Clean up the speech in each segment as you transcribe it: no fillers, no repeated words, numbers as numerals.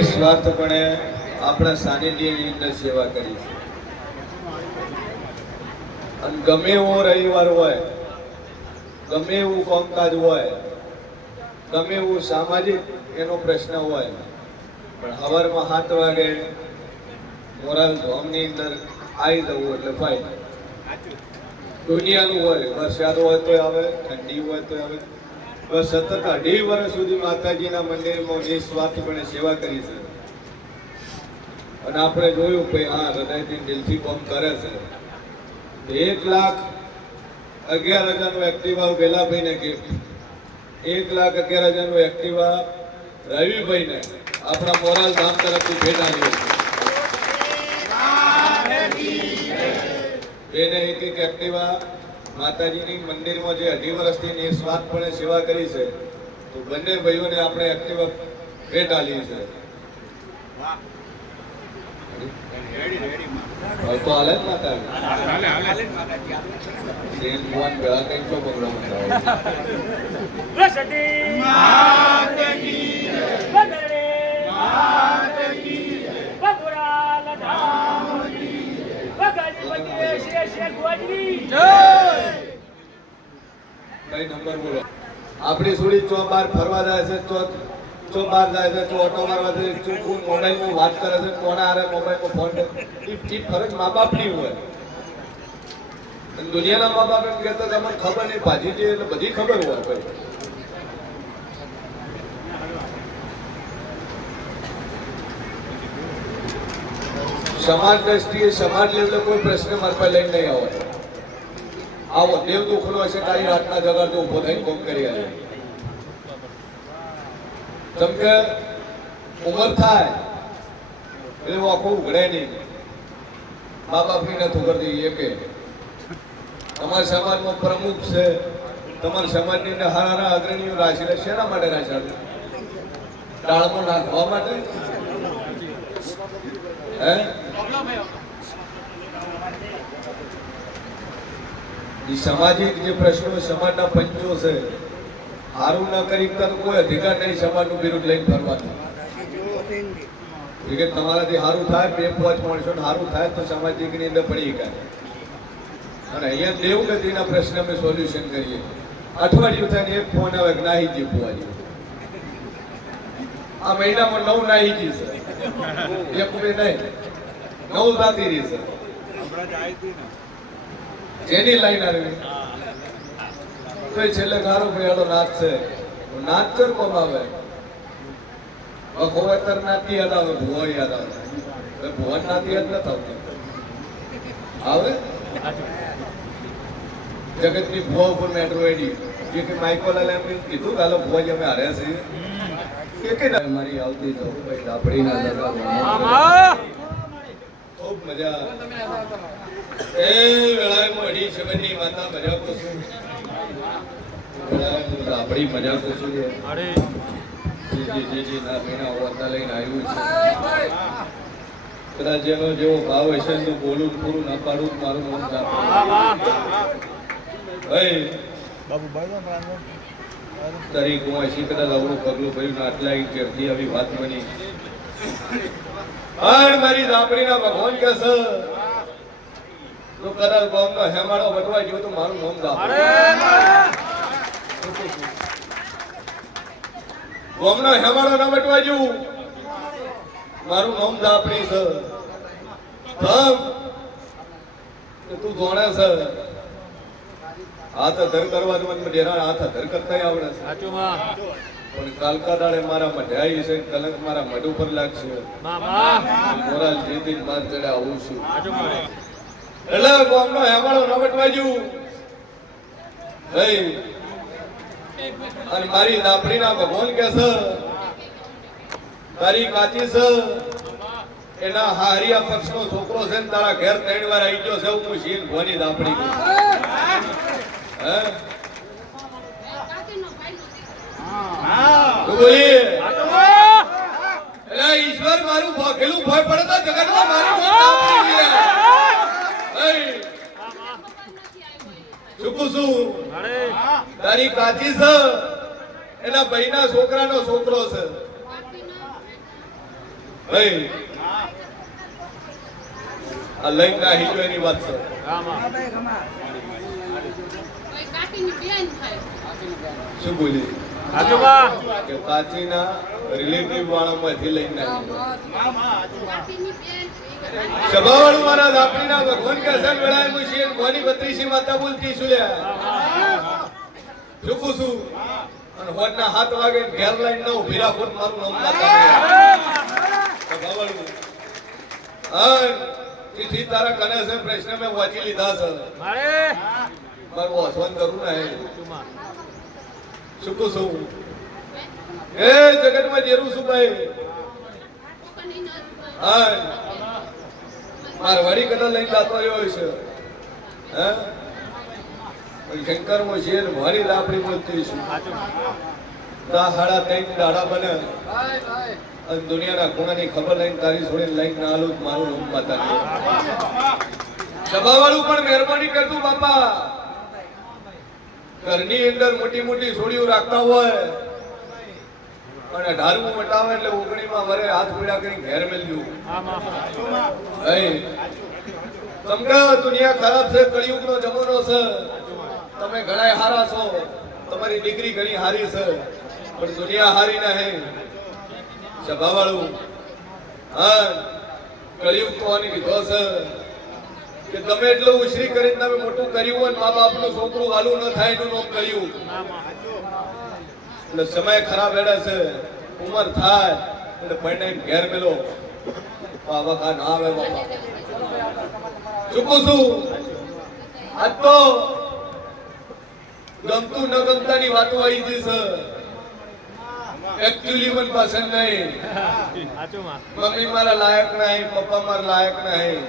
નિસ્વાર્થપણે આપણા સાનિધ્યની અંદર સેવા કરી છે. અને ગમે એવો રવિવાર હોય, ગમે એવું કામકાજ હોય, ગમે એવું સામાજિક એનો પ્રશ્ન હોય, પણ સવારમાં 7 વાગે મોરાલ ધામની અંદર આવી જવું એટલે ભાઈ દુનિયાનું હોય, વરસાદ હોય તો આવે, ઠંડી હોય તો આવે, બસ સતત 2.5 વર્ષ સુધી માતાજીના મંદિરમાં નિસ્વાર્થપણે સેવા કરી છે. અને આપણે જોયું કે હા હૃદયથી દિલથી કામ કરે છે. 1,11,000નું એક્ટિવા વેલાભાઈને ગિફ્ટ, 1,11,000નું એક્ટિવા રવિભાઈને આપણા મોરાલ ધામ તરફથી ભેટ આવ્યું છે. બેને એક એક્ટિવા માતાજીની મંદિરમાં જે 2.5 વર્ષથી નિસ્વાર્થપણે સેવા કરી છે, તો બંને ભાઈઓને આપણે એક્ટિવા ભેટ આપી છે. તો હાલે જ માતા સેન ભગવાન ભેળા કઈ છો બગડો કઈ નંબર બોલો. આપણી સુડી ચો બાર ફરવા જાય છે, ચો બાર જાય છે, ચો ઓટો મારવા જાય છે, કોણ મોબાઈલમાં વાત કરે છે, કોના હારે મોબાઈલમાં ફોન કરે, એ ફરક મા બાપની હોય. દુનિયાના મા બાપ એમ કહેતા તમને ખબર નહીં, ભાજી છે એટલે બધી ખબર હોય. ભાઈ સમાજ દ્રષ્ટિએ સમાજ લેવલે કોઈ પ્રશ્ન મારા પર લઈને નહીં આવે. આવો દેવ દુઃખનો હશે તારી રાતના જગાડતો ઉભો થઈને કોમ કરી આવે. જેમ કે ઉંમર થાય એટલે આખો ઉઘડે નહીં, મા બાપની નથી ઉઘડતી. એ કે તમારા સમાજમાં પ્રમુખ છે, તમારા સમાજની અંદર હારા અગ્રણીઓ રાખેલા શેના માટે રાખેલા? ડાળમાં નાખવા માટે? હે સામાજિક જે પ્રશ્નો સમાજના પંચો છે, સારું ના કરી તો કોઈ અધિકાર નહીં સમાજનું વિરુદ્ધ લઈને ફરવાનું. તમારાથી સારું થાય, 2-5 માણસો સારું થાય તો સામાજિકની અંદર પડી ગયા. અને અહીંયા દેવગતિના પ્રશ્ન અમે સોલ્યુશન કરીએ. અઠવાડિયું થાય એક ફોન આવે કે નાહી જી ફુવાજી, આ મહિનામાં 9 નાહી જી છે, એક બે નહીં 9 જાતી રહી છે. જેની લાઈન આવી તો છેલ્લે ગારો ભેળો નાચ છે, નાચ કર કોમ આવે અખોતર નાતી યાદ આવે, ભુવા યાદ આવે. ભુવન નાતી યાદ નથી આવતી, આવે જગતની ભુવા ઉપર મેટ્રો એડી જે કે માઇકોલાલ એમ કીધું કાલો ભુવાજી અમે હાર્યા છીએ કે મારી આવતી તો ભાઈ ડાપડી ના લગા ખૂબ મજા. એ વેળાએ મળી છે બધી માતા મજા કોશું, આપણી મજા કોશું છે. જી ના મહિના હોતા લઈને આવ્યું છે. કદાચ જેનો જેવો ભાવ હશે તો બોલું પૂરું ના પાડું મારું નામ ભાઈ તારી કુવાસી કદાચ આવડું પગલું ભર્યું ને આટલા ઘેરથી આવી વાત બની. મારી ઝાપડીના ભગવાન કે છે તો કદાચ ગામનો હેમાડો વટવા ગયો તો મારું નામ ઝાપડી. ગામનો હેમાડો ના વટવા ગયું મારું નામ ઝાપડી છે. તું જોણે છે હાથ ધર કરવાનું ડેરા હાથ ધર કરતા આવડે છે, પણ કાલકા દાડે મારા મઢાઈ છે, કલંક મારા મઢ ઉપર લાગશે. મોરાલ જેથી માર ચડે આવું છું એટલે ગામનો હેમાળો ન વટવાજુ. અને મારી ઝાપડીના ભગવાન કે છે તારી કાચી છે, એના હારિયા પક્ષનો છોકરો છે ને તારા ઘેર 3 વાર આવી ગયો છે. હું શીન ભવાની ઝાપડી ઈશ્વર મારું ભોગેલું ભય પડે તો જગતમાં મારી તારી કાચી છે એના ભાઈના છોકરાનો છોકરો છે. ભાઈ આ લઈને નાહી જો એની વાત છે. શું બોલી કે કાચીના રિલેટિવ વાળામાંથી લઈને સભાવાળું મારા દાપણીના ભગવાન કસન વેળાએ છે ભવાની બત્રીસી માતા બોલતી છું લ્યા ચૂકું છું અને હોજના 7 વાગે ઘેર લઈને ન ઉભી રાખો મારું નામ માતા સભાવાળું હા ચિઠ્ઠી તારા કને છે પ્રશ્ન મેં વાંચી લીધા છે મારું વાંચવાનું કરું ને શું કહું છું એ જગતમાં જેરું શું ભાઈ હા મારવાડી કદાચ લઈને જતો રહ્યો છે હે શંકર માં છે ને મારી લાપડી બોલતી છું હાડા 3 દાડા બને અને દુનિયાના ખૂણાની ખબર લઈને તારી છોડીને લઈને ના આલું મારું રૂમ માતા સભાવાળું પણ મહેરબાની કરતું બાપા ઘરની અંદર મોટી મોટી છોડીઓ રાખતા હોય અને 18મું મટાવે એટલે 19માં વરે હાથ પીડા કરીને ઘેર મેલ્યું સમજા દુનિયા ખરાબ છે કળિયુગનો જમાનો છે તમે ઘણા હારા છો તમારી દીકરી ઘણી હારી છે પણ દુનિયા હારી નહીં સભાવાળું હા કળિયુગ તો આની લીધો છે કે તમે એટલું ઉછરી કરીને તમે મોટું કર્યું અને મા બાપનું છોકરું વાલું ન થાય એનું નામ કર્યું એટલે સમય ખરાબ હેડે છે ઉંમર થાય એટલે પરણાઈને ઘેર મેલો બાબા ના આવે બાપા ચૂકું છું આજ તો ગમતું ન ગમતાની વાતો આવી ગઈ છે એકચ્યુઅલી મને પસંદ નહીં મમ્મી મારા લાયક નહીં પપ્પા મારા લાયક નહીં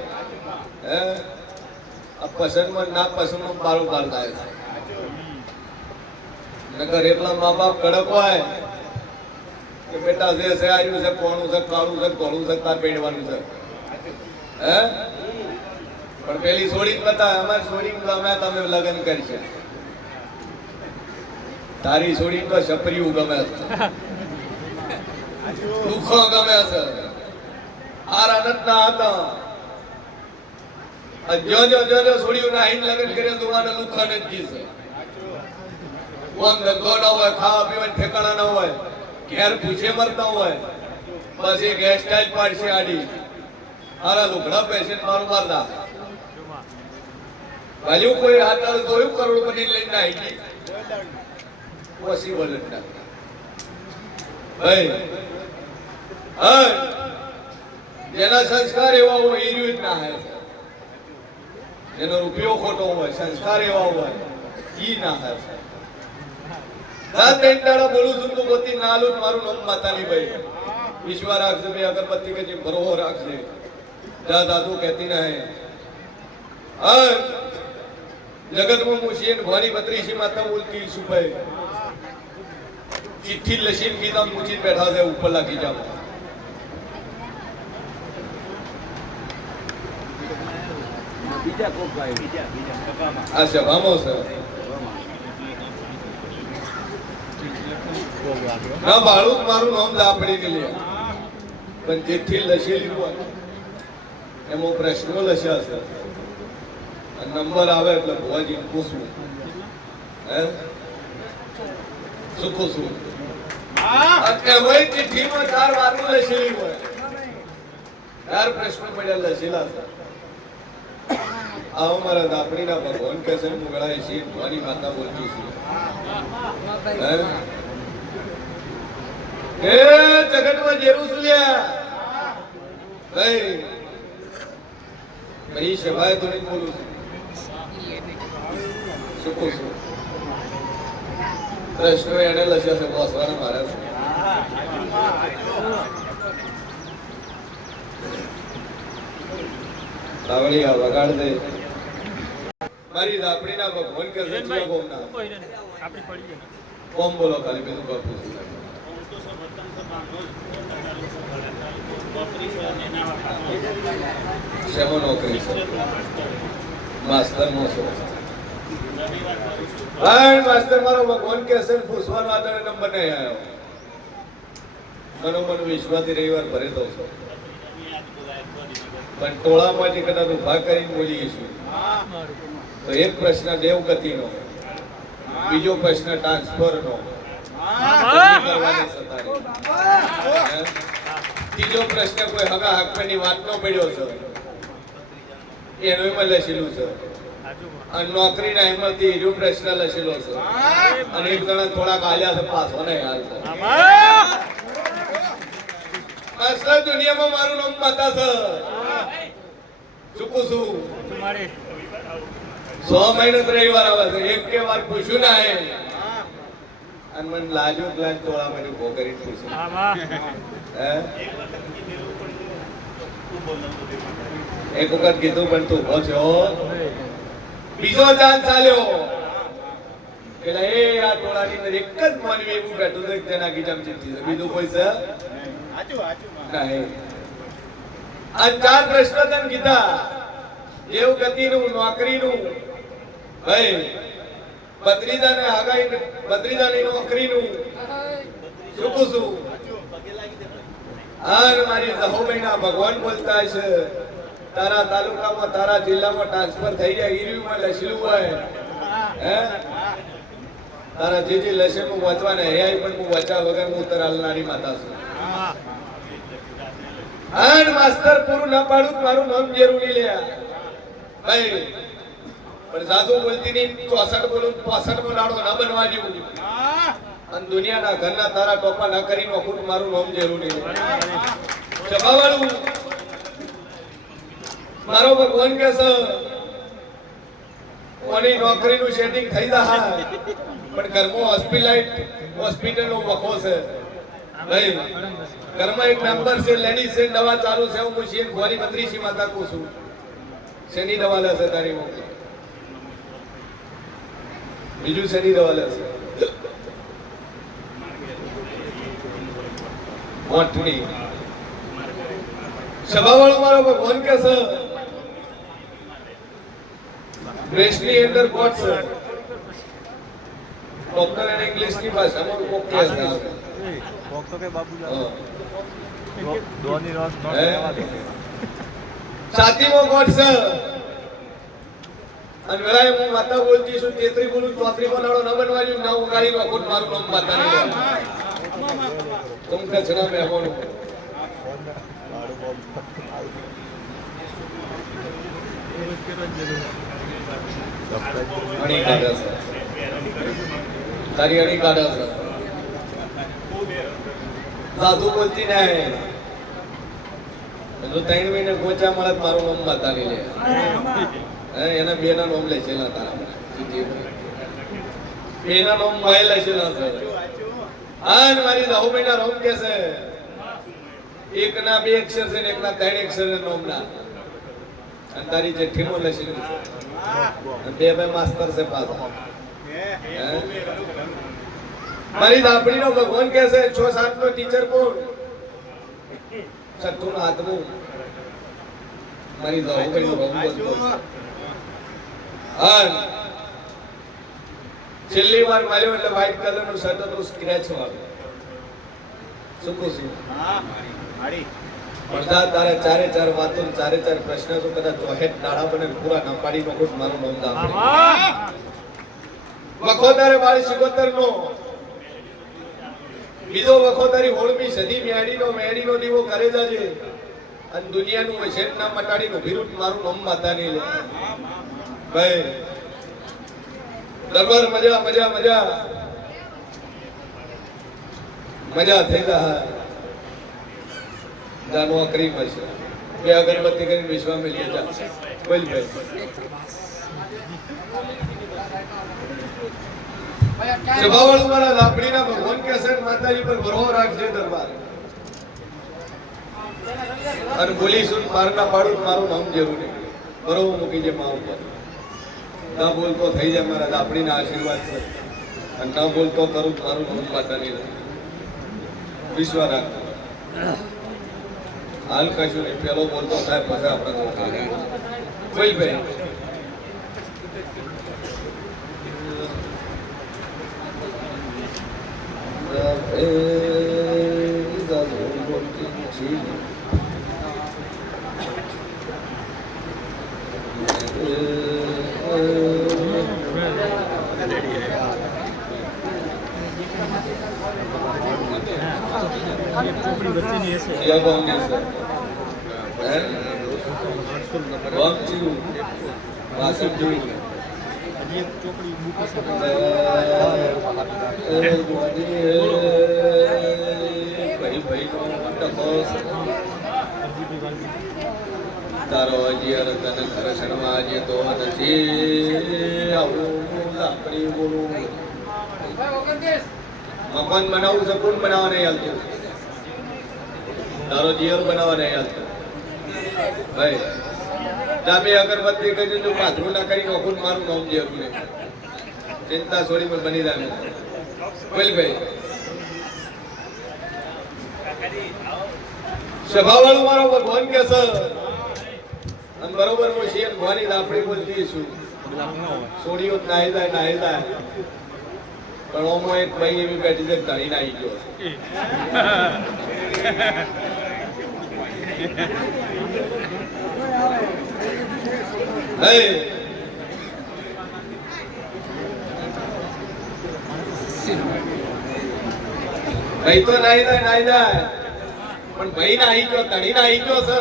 હે આ પસંદમાં ના પસંદમાં બારોબાર થાય છે નકર એટલા મા બાપ કડક હોય કે બેટા જે છે આવ્યું છે કોણું છે કાળું છે ધોળું છે તાર પેડવાનું છે હે પણ પેલી છોડી બતા અમારી છોડી ગમે તમે લગ્ન કરશે તારી છોડી તો સપર્યું ગમે છે દુઃખો ગમે છે આ આનંદ ના હતા જો છોડ્યું ના લગ્ન કરે દુવાના લુખા ને જી છે કોણ ધંધો ના હોય ખાવા પીવાનું ઠેકાણા ના હોય ઘેર પૂછે મરતા હોય બસ એક હેર સ્ટાઇલ પાડશે આડી હારા લુગડા પહેરશે મારું મારતા ભાલ્યું કોઈ હાથ જોયું કરોડપતિ લઈને આવી ગઈ પોસિબલ જ ના ભાઈ જેના સંસ્કાર એવા હોય એ જ ના હે જેનો રૂપિયો ખોટો હોય સંસ્કાર એવા હોય ઈ ના હે રાત દાડા બોલું છું તો ગોતી નાલું મારું નામ માતાની ભાઈ વિશ્વા રાખજે ભાઈ અગરબત્તી કે જે ભરોહો રાખજે જા દાદુ કહેતી ના હે જગતમાં મુશીન ભવાની બત્રીસી માતા બોલતી છું ભાઈ ચિઠ્ઠી લસીન કીધા મૂચી બેઠા છે ઉપર લાગી જાવ આ સભામાં છે ના બાળું મારું નામ દાપડી ને લે પણ ચિઠ્ઠી લસેલી હોય એમાં પ્રશ્નો લસ્યા છે નંબર આવે એટલે ભુવાજી પૂછવું હે શું પૂછવું હોય ચિઠ્ઠીમાં 4 વાતો લસેલી હોય 4 પ્રશ્નો પડ્યા લસેલા છે આવો મારા દાપડીના ભગવાન કહે છે મુગળાએ છે ભવાની માતા બોલતી છે એ જગતમાં જેરું છું લ્યા ભાઈ સભાએ તો નહીં બોલું છું શું કહું છું પ્રશ્નો એને લસ્યા છે બોસવાના મારા છે સાવળી આ વગાડ દે મારી દાપડીના ભગવાન કે છે ગોમના આપણી પડી ગઈ કોમ બોલો ખાલી બીજું બાપુ શેમો નોકરી છે માસ્ટર નો છો ભાઈ માસ્ટર મારો ભગવાન કે છે પૂછવાનો આધારે નંબર નહીં આવ્યો મનોમન વિશ્વાસથી રવિવાર ભરે દઉં છું પણ ટોળામાંથી કદાચ ઉભા કરીને બોલીશું તો એક પ્રશ્ન દેવગતિનો, બીજો પ્રશ્ન ટ્રાન્સફરનો, ત્રીજો પ્રશ્ન કોઈ હગા હકની વાતનો પડ્યો છે એનો એમાં લખેલું છે, અને નોકરીના એમાંથી એનો પ્રશ્ન લખેલો છે, અને એક જણા થોડાક આલ્યા છે પાછો નહીં હાલતો. અસલ દુનિયામાં મારું નામ માતા છે, ચૂકું છું. 6 મહિને રવિવાર આવે છે, એક કે વાર પૂછ્યું ના હે, અને મને લાજુ ગ્લાસ તોળા મને ઉભો કરી પૂછ્યું. એક વખત કીધું પણ તું ઉભો છો. બીજો ચાન્સ ચાલ્યો પેલા એ આ ટોળાની અંદર એક જ માનવી એવું બેઠું છે તેના ગીજામ ચીઠી છે, બીજું કોઈ છે નહીં. આ 4 પ્રશ્ન તને કીધા, દેવગતિનું, નોકરીનું, ભાઈ ભત્રીજાને હગાઈ, ભત્રીજાની નોકરીનું, ચૂકું છું. અને મારી જહોબઈના ભગવાન બોલતા છે તારા તાલુકામાં, તારા જિલ્લામાં ટ્રાન્સફર થઈ જાય, ઈરીમાં લસલું હોય હે, તારા જે લસે હું વાંચવાને હે પણ હું વાંચા વગર હું તરાલનારી માતા છું. અને માસ્તર પૂરું ના પાડું મારું નામ જરૂરી લે ભાઈ, પણ સાધુ બોલતી નહીં 64 બોલું 65 લાડો ના બનવા જેવું, અને દુનિયાના ઘરના તારા ટોપા ના કરી નોખું મારું નામ જરૂરી લે. જવાવાળું મારો ભગવાન કે છે ઓની નોકરીનું સેટિંગ થઈ જાય, પણ ઘરમાં હોસ્પિટલનો વખો છે ભાઈ, ઘરમાં એક મેમ્બર છે, લેડીઝ છે, દવા ચાલુ છે, હું પૂછીએ ગોરી મંત્રી માતા કહું છું શેની દવા લેશે તારી મોકલી, બીજું શેની દવા લેશે મોટની. સભાવાળો મારો ભગવાન કે છે બ્રેસ્ટની અંદર કોટ છે, ડોક્ટર એને ઇંગ્લિશની ભાષામાં કોક કહે છે કોક તો કે બાબુજી દોની રોજ નો લેવા દે છાતીમાં કોટ છે, અને વેળાએ હું માતા બોલતી છું 33 બોલું 34 માં નાળો ન બનવાની ના ઉગાડી નો કોટ મારું નામ માતા નહીં તુમ કચરા મે હોનું અણી કાઢે છે તારી અણી કાઢે છે સાધુ બોલતી નહીં, જો 3 મહિને ગોચા મળે મારું નામ માતા નહીં લે, એના બે ના નામ લે છે તારા બે ના નામ મોબાઈલ લે છે. અને મારી 9 મહિના રોમ કે છે એક ના 2 અક્ષર છે ને એક ના 3 અક્ષર છે નામ ના, અને તારી જેઠીનો લસી બે માસ્ટર છે પાછા. મારી દાપડીનો ભગવાન કહે છે 6-7 નો ટીચર કોણ, છઠ્ઠું નો હાથમું મારી દાપડીનો ભગવાન. છેલ્લી વાર મળ્યો એટલે વ્હાઈટ કલર નું શર્ટ હતું, સ્ક્રેચ વાળું, શું કહું છું બધા તારે 4 વાતો 4 પ્રશ્ન તો કદાચ જોહેટ દાડા બને પૂરા ના પાડી નો ખુદ મારું નામ દામ વખો તારે 1276 નો બીજો વખો તારી 16મી સદી મેડીનો દીવો કરે જાજે, અને દુનિયાનું વૈષેટ ના મટાડી નો વિરુદ્ધ મારું નામ માતા નહીં લે ભાઈ. દરબાર મજા મજા મજા મજા થઈ જાય, નોકરી મળશે, 2 અગરબત્તી કરીને વિશ્વા મેલી જા બોલ ભાઈ. સભાવાળું મારા લાપડીના ભગવાન કે છે માતાજી પર ભરો રાખજે દરબાર, અને બોલીશું મારના પાડું મારું નામ જરૂરી ભરો મૂકી જે મા ઉપર. ના બોલતો થઈ જાય મારા લાપડીના આશીર્વાદ છે, અને ના બોલતો કરું મારું નામ માતાની વિશ્વા રાખ. હાલ કશું નહીં, પેલો બોલતો થાય પછી આપણે બોલ ભાઈ. યા બોંગે સર હે બોંગ જીવ વાસણ જીવ હજી એક ચોકડી બુક છે ભાઈ ભાઈ તારો હજી તને ખરસણમાં હજી તો નથી આવું લાકડી બોલું મકાન બનાવવું છે કોણ બનાવવા નહીં હાલતું તારો જીવન બનાવવા નહીં હાલતું ભાઈ ચાબે અગરબત્તી કરી જો પાથરું ના કરી નોખું મારું નામ જીવન ને ચિંતા છોડી પણ બની જાય બોલ ભાઈ સભાવાળું મારો ભગવાન કે છે અને બરોબર હું શિયન ભવાની દાપડી બોલતી છું છોડીઓ નાહી જાય પણ ઓમો એક ભાઈ એવી બેઠી છે ધણી નાહી ગયો ભાઈ તો નાહી જાય પણ ભાઈ નાહી ગયો ધણી નાહી ગયો છે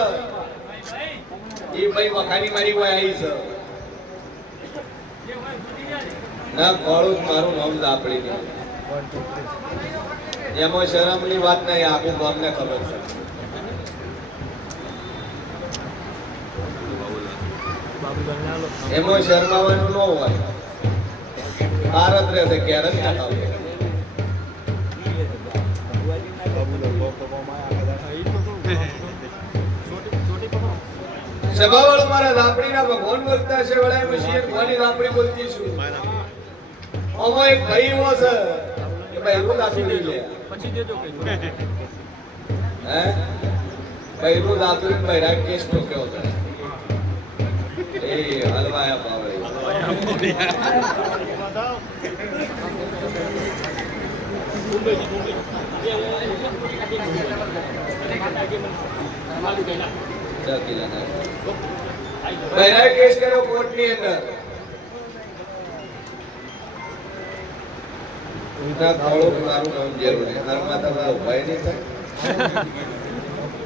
એ ભાઈ વખાની મારી કોઈ આવી છે ના ખોળું મારું નામ દાપડી નહીં એમાં શરમની વાત નહીં આખું ગામને ખબર છે એમાં શરમાવાનું ન હોય ભારત રહેશે ક્યારે ના આવે સભાવાળો મારા લાપડીના ભગવાન બોલતા છે વળાય મશીન ભવાની લાપડી બોલતી છું ઓમો એક ભાઈ એવો છે કે ભાઈ રોજ આસુડી લે પછી દેજો કે હે ભાઈ રોજ આસુડી ભાઈ રાગ કેસ તો કેવો છે એ હલવાયા પાવડે બહેરા કેસ કર્યો કોર્ટની અંદર ઉધા ખાડો મારું નામ જરૂર છે ઘરમાં તમારો ભય નહીં થાય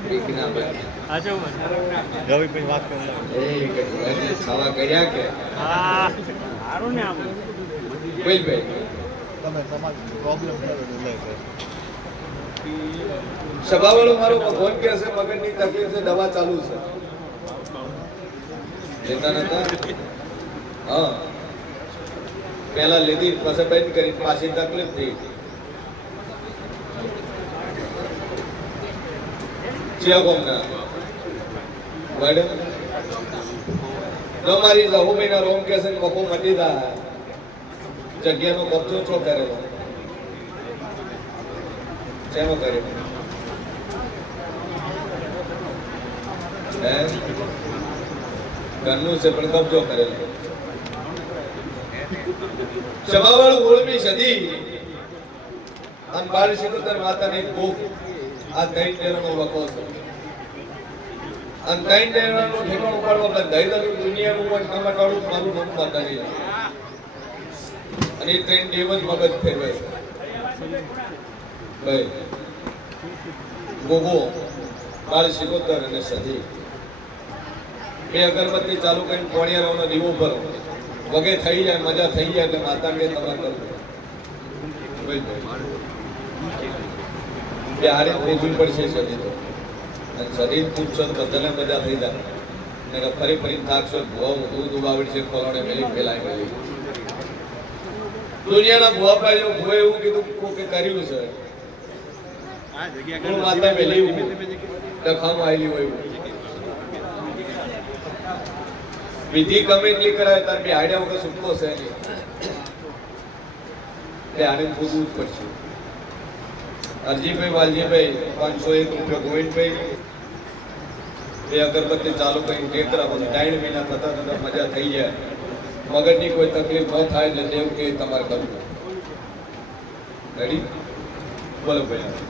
દીકના ભાઈ આજે ગવી ભાઈ વાત કરો એ કે ખાવા કર્યા કે હા સારું ને આમ બોલ ભાઈ તમે સમાજ પ્રોબ્લેમ કરે લે સભાવાળો મારો ભગવાન કે છે મગજની તકલીફ છે દવા ચાલુ છે લેતા નતા હા પહેલા લીધી પછી બંધ કરી પાછી તકલીફ થઈ ચિયાગોમના મેડમ તમારી જહુમીના રોમ કે છે મકો મટી દા જગ્યાનો કબજો છો કરેલો શેનો કર્યો ઘરનું છે પણ કબજો કરેલો સભાવાળું 16મી સદી અને 1276 માતાની ભૂખ આ ત્રણ ડેરાનો વકો છે અને ત્રણ ડેરાનું ઠેકાણું પાડવા આપણે દૈદાનું દુનિયાનું કોઈ ટમાટાળું મારું નામ માતાની અને એ ત્રણ દેવ જ મગજ ફેરવે છે ભાઈ ગોગો 1276 અને સદી બે અગરબત્તી ચાલુ કરીને કોણિયારાનો દીવો ભરો વગે થઈ જાય મજા થઈ જાય એટલે માતાને તમારે કરવું કે આ રીતે પૂજવી પડશે સદી તો અને સદી પૂછશો તો બધાને મજા થઈ જાય ને ફરી ફરી થાકશો દૂધ ઉગાવડી છે ખોલાણે મેલી ફેલાય મેલી દુનિયાના ભુવા પાડ્યો ભુવા એવું કીધું કે કર્યું છે માતા મેલી દખામાં આવેલી હોય વિધિ ગમે એટલી કરાય તાર બી આડ્યા વગર છૂટકો છે નહીં એટલે આને પૂછવું જ પડશે અરજીભાઈ વાલજીભાઈ 501 રૂપિયા ગોવિંદભાઈ બે અગરબત્તી ચાલુ કરીને ટેકરા પછી 3 મહિના થતા મજા થઈ જાય મગજની કોઈ તકલીફ ન થાય એટલે દેવ કે તમારે કરવું રેડી બોલો ભાઈ